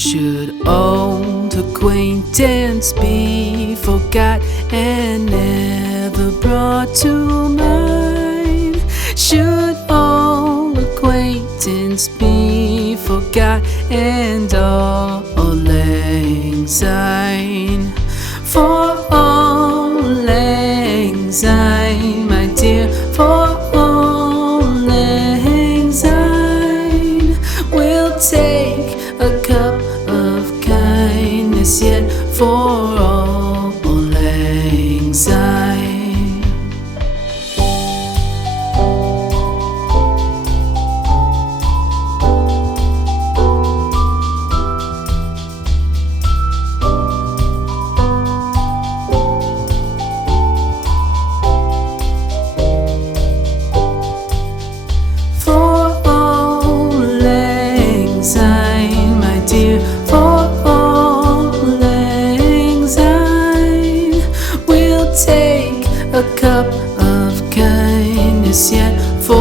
Should old acquaintance be forgot and never brought to mind? Should old acquaintance be forgot and all lang syne? For all lang syne, my dear, for all lang syne, we'll take a cup of kindness yet for all lang syne. For all lang syne, we'll take a cup of kindness yet for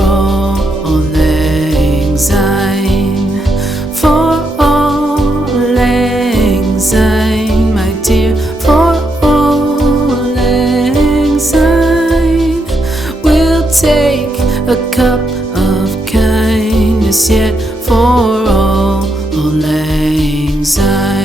all lang syne. For all lang syne, my dear, for all lang syne, we'll take a cup of kindness yet for all lang syne.